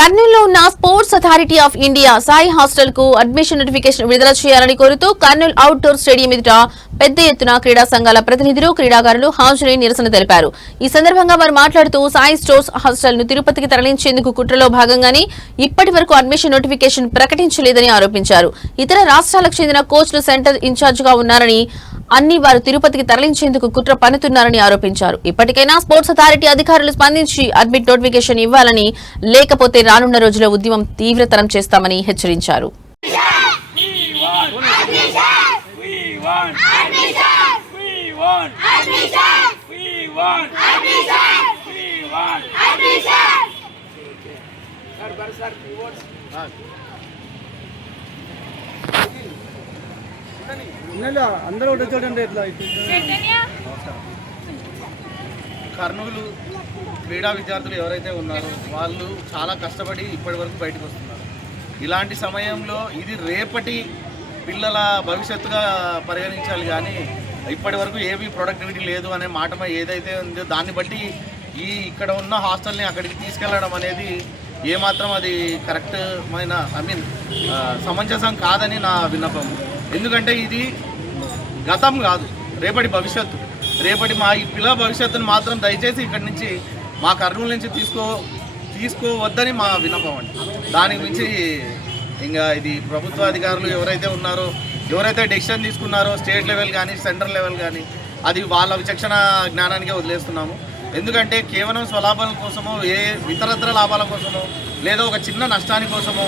కర్నూలులో ఉన్న sports authority of India Sai hostel కు అడ్మిషన్ నోటిఫికేషన్ విడుదల చేయాలని కోరుతూ కర్నూలు అవుట్డోర్ స్టేడియం ఎదుట పెద్ద ఎత్తున క్రీడా సంఘాల ప్రతినిధులు క్రీడాకారులు హాజరై నిరసన తెలిపారు. ఈ సందర్భంగా వారు మాట్లాడుతూ సాయి స్పోర్ట్స్ హాస్టల్ ను తిరుపతికి తరలించేందుకు కుట్రలో భాగంగానే ఇప్పటి వరకు అడ్మిషన్ నోటిఫికేషన్ ప్రకటించలేదని ఆరోపించారు. ఇతర రాష్ట్రాలకు చెందిన కోచ్లు సెంటర్ ఇన్ఛార్జ్ గా ఉన్నారని అన్ని వారు తిరుపతికి తరలించేందుకు కుట్ర పన్నుతున్నారని ఆరోపించారు. ఇప్పటికైనా స్పోర్ట్స్ అథారిటీ అధికారులు స్పందించి అడ్మిట్ నోటిఫికేషన్ ఇవ్వాలని, లేకపోతే రానున్న రోజుల్లో ఉద్యమం తీవ్రతరం చేస్తామని హెచ్చరించారు. అందరూ చూడండి. కర్నూలు క్రీడా విద్యార్థులు ఎవరైతే ఉన్నారో వాళ్ళు చాలా కష్టపడి ఇప్పటి వరకు బయటకు వస్తున్నారు. ఇలాంటి సమయంలో ఇది రేపటి పిల్లల భవిష్యత్తుగా పరిగణించాలి, కానీ ఇప్పటి వరకు ఏమీ ప్రొడక్టివిటీ లేదు అనే మాట ఏదైతే ఉందో దాన్ని బట్టి ఇక్కడ ఉన్న హాస్టల్ని అక్కడికి తీసుకెళ్లడం అనేది ఏమాత్రం అది కరెక్ట్మైన సమంజసం కాదని నా విన్నపం. ఎందుకంటే ఇది గతం కాదు, రేపటి భవిష్యత్తు. రేపటి మా ఈ పిల్లల భవిష్యత్తును మాత్రం దయచేసి ఇక్కడి నుంచి మా కర్నూలు నుంచి తీసుకోవద్దని మా విన్నపం అండి. దానికి మించి ఇంకా ఇది ప్రభుత్వ అధికారులు ఎవరైతే ఉన్నారో, ఎవరైతే డెసిషన్ తీసుకున్నారో స్టేట్ లెవెల్ కానీ సెంట్రల్ లెవెల్ కానీ, అది వాళ్ళ విచక్షణ జ్ఞానానికే వదిలేస్తున్నాము. ఎందుకంటే కేవలం స్వలాభాల కోసమో ఇతరత్ర లాభాల కోసమో లేదా ఒక చిన్న నష్టాని కోసమో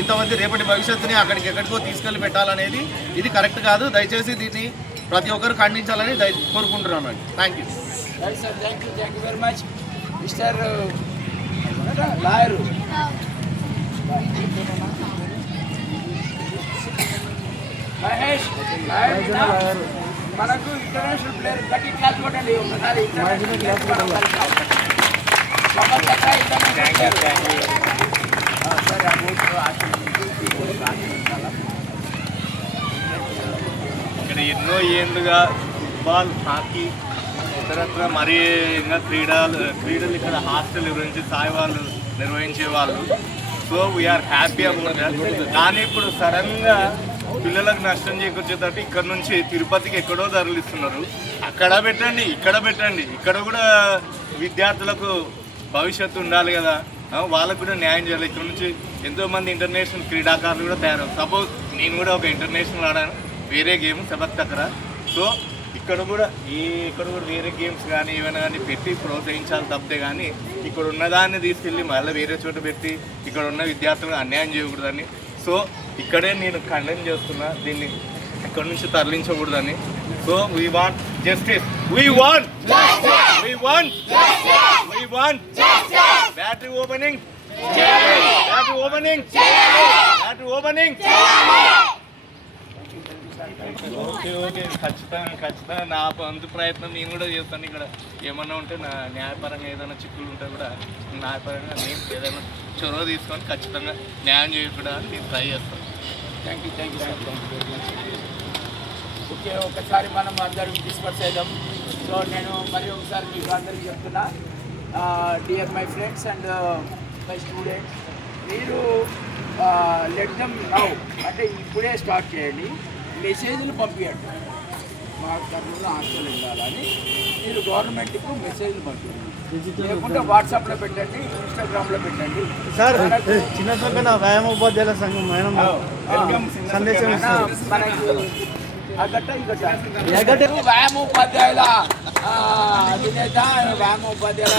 ఇంతమంది రేపటి భవిష్యత్తుని ఎక్కడికో తీసుకెళ్ళి పెట్టాలనేది ఇది కరెక్ట్ కాదు. దయచేసి దీన్ని ప్రతి ఒక్కరు ఖండించాలని కోరుకుంటున్నాను. Thank you very much mister lawyer. Mahesh మనకు ఇంటర్నేషనల్ ప్లేయర్ గట్టి క్లాస్ కొట్టండి ఒకసారి. ఇక్కడ ఎన్నో ఏళ్ళుగా ఫుట్బాల్, హాకీ, ఇతరత్ర మరీ ఇంకా క్రీడలు ఇక్కడ హాస్టల్ గురించి సాయి వాళ్ళు నిర్వహించే వాళ్ళు. So we're happy about that. కానీ ఇప్పుడు సడన్గా పిల్లలకు నష్టం చేకూర్చేటట్టు ఇక్కడ నుంచి తిరుపతికి ఎక్కడో తరలిస్తున్నారు. అక్కడ పెట్టండి, ఇక్కడ పెట్టండి. ఇక్కడ కూడా విద్యార్థులకు భవిష్యత్తు ఉండాలి కదా, వాళ్ళకు కూడా న్యాయం చేయాలి. ఇక్కడ నుంచి ఎంతోమంది ఇంటర్నేషనల్ క్రీడాకారులు కూడా తయారవు. సపోజ్ నేను కూడా ఒక ఇంటర్నేషనల్ ఆడాను, వేరే గేమ్ సెబక్ తక్రా. సో ఇక్కడ కూడా వేరే గేమ్స్ కానీ ఏమైనా కానీ పెట్టి ప్రోత్సహించాలి తప్పితే, కానీ ఇక్కడ ఉన్నదాన్ని తీసుకెళ్ళి మళ్ళీ వేరే చోట పెట్టి ఇక్కడ ఉన్న విద్యార్థులకు అన్యాయం చేయకూడదని. సో ఇక్కడే నేను కండెమ్ చేస్తున్నా, దీన్ని ఇక్కడ నుంచి తరలించకూడదని. So we want justice, we want battery opening. Okay ఖచ్చితంగా నా వంతు ప్రయత్నం నేను కూడా చేస్తాను. ఇక్కడ ఏమన్నా ఉంటే నా న్యాయపరంగా ఏదైనా చిక్కులు ఉంటే కూడా న్యాయపరంగా నేను ఏదైనా చొరవ తీసుకొని ఖచ్చితంగా న్యాయం చేయకూడదని నేను ట్రై చేస్తాను. Thank you sir. ఓకే, ఒకసారి మనం అందరం డిస్కస్ చేద్దాం. సో నేను మరి ఒకసారి మీకు అందరికీ చెప్తున్నా, dear my friends and my students, మీరు లెట్ దెమ్ నౌ, అంటే ఇప్పుడే స్టార్ట్ చేయండి. మెసేజ్లు పంపించండి, మా కర్నూలు హాస్టల్ వెళ్ళాలని మీరు గవర్నమెంట్కు మెసేజ్లు పంపించండి. లేకుంటే వాట్సాప్లో పెట్టండి, ఇన్స్టాగ్రామ్లో పెట్టండి. సార్ చిన్న సంఘ వ్యాయామ ఉపాధ్యాయుల సంఘం సందేశం మనకు వ్యాయామ ఉపాధ్యాయుల అధినేత, వ్యాయామ ఉపాధ్యాయుల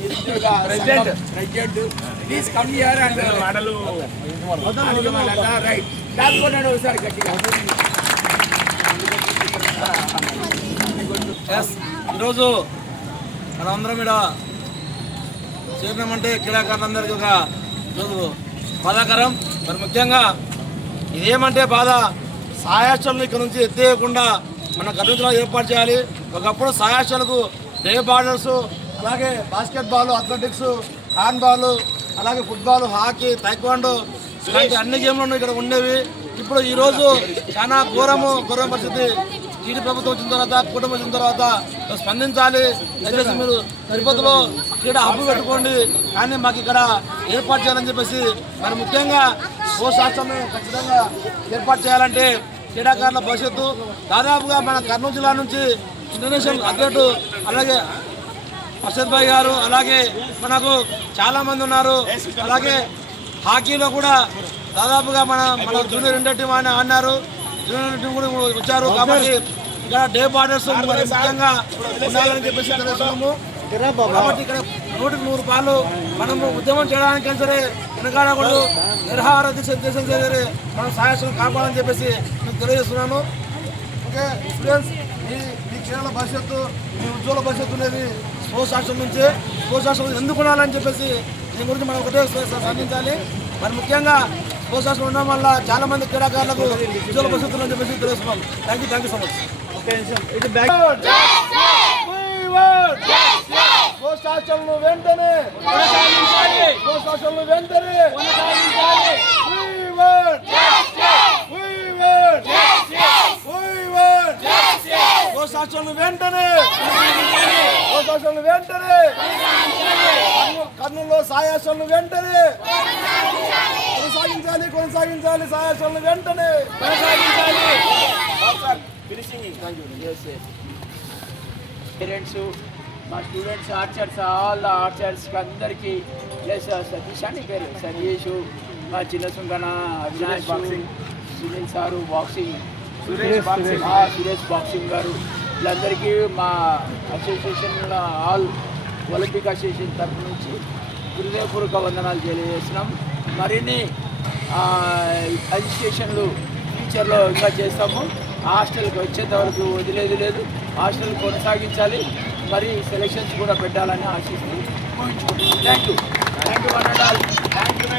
నిరుద్యోగ president, please come here and right. దానికోండి ఒకసారి గట్టిగా. ఈరోజు మనందరం ఇక్కడ చేరినామంటే క్రీడాకారులందరికీ ఒక ఈరోజు బాధాకరం. మరి ముఖ్యంగా ఇదేమంటే బాధ, సాయాశాలను ఇక్కడ నుంచి ఎత్తేయకుండా మన గర్వించలో ఏర్పాటు చేయాలి. ఒకప్పుడు సాయాశాలకు డే బార్డర్స్, అలాగే బాస్కెట్బాల్, అథ్లెటిక్స్, హ్యాండ్బాల్, అలాగే ఫుట్బాల్, హాకీ, టైక్వాండో ఇలాంటి అన్ని గేమ్లు ఇక్కడ ఉండేవి. ఇప్పుడు ఈరోజు చాలా ఘోరం పరిస్థితి. టీడీ ప్రభుత్వం వచ్చిన తర్వాత, కూటమి వచ్చిన తర్వాత స్పందించాలి. దయచేసి మీరు తిరుపతిలో క్రీడా హబ్బు పెట్టుకోండి, కానీ మాకు ఇక్కడ ఏర్పాటు చేయాలని చెప్పేసి మరి ముఖ్యంగా స్పోర్ట్స్ హాస్టల్ను ఖచ్చితంగా ఏర్పాటు చేయాలంటే క్రీడాకారుల భవిష్యత్తు దాదాపుగా మన కర్నూలు జిల్లా నుంచి ఇంటర్నేషనల్ అథ్లెట్ అలాగే అర్షద్ భాయ్ గారు అలాగే మనకు చాలామంది ఉన్నారు. అలాగే హాకీలో కూడా దాదాపుగా మన జూనియర్ ఇండియా టీం అని అన్నారు, జూనియర్ టీం కూడా వచ్చారు. కాబట్టి ఇక్కడ డే బార్డర్స్ మరి ముఖ్యంగా ఉండాలని చెప్పేసి తెలుస్తున్నాము. కాబట్టి ఇక్కడ 100 పాలు మనము ఉద్యమం చేయడానికైనా సరే వెనకాడకూడదు, నిరహార దీక్ష సరే మనం సాయసం కాపాడాలని చెప్పేసి నేను తెలియజేస్తున్నాను. ఓకే స్టూడెంట్స్, మీ క్షేత్ర భవిష్యత్తు, మీ ఉజ్వల భవిష్యత్తు అనేది స్పోర్ట్స్ హాస్టల్ నుంచి స్పోర్ట్స్ హాస్టల్ ఎందుకు ఉండాలని చెప్పేసి దీని గురించి మనం ఒకటే సాధించాలి. మరి ముఖ్యంగా స్పోర్ట్స్ హాస్టల్ ఉండడం వల్ల చాలా మంది క్రీడాకారులకు ఉజ్వల భవిష్యత్తు అని చెప్పేసి తెలుస్తున్నాం. Thank you so much. Sports హాస్టల్ను వెంటనే స్పోర్ట్స్ హాస్టల్ను వెంటనే స్పోర్ట్స్ హాస్టల్ను వెంటనే స్పోర్ట్స్ హాస్టల్ను వెంటనే కర్నూలులో సాయి హాస్టల్ను వెంటనే కొనసాగించాలి సాయి హాస్టల్ను వెంటనే పేరెంట్స్, మా స్టూడెంట్స్, ఆర్చర్స్, ఆల్ ఆర్చర్స్కి అందరికీ ప్లస్ సతీష్ అని పేరు, సతీష్, మా చిన్న Sunkana, Avinash, Sunil sir boxing, Suresh boxing గారు, వీళ్ళందరికీ మా అసోసియేషన్ ఆల్ ఒలింపిక్ అసోసియేషన్ తరఫు నుంచి హృదయపూర్వక వందనాలు తెలియజేస్తున్నాం. మరిన్ని అసోసియేషన్లు ఫ్యూచర్లో ఇంకా చేస్తాము. హాస్టల్కి వచ్చేంత వరకు వదిలేదు లేదు, హాస్టల్ కొనసాగించాలి, మరి సెలక్షన్స్ కూడా పెట్టాలని ఆశిస్తూ ఊహించుకుంటున్నాం. Thank you one and all. Thank you.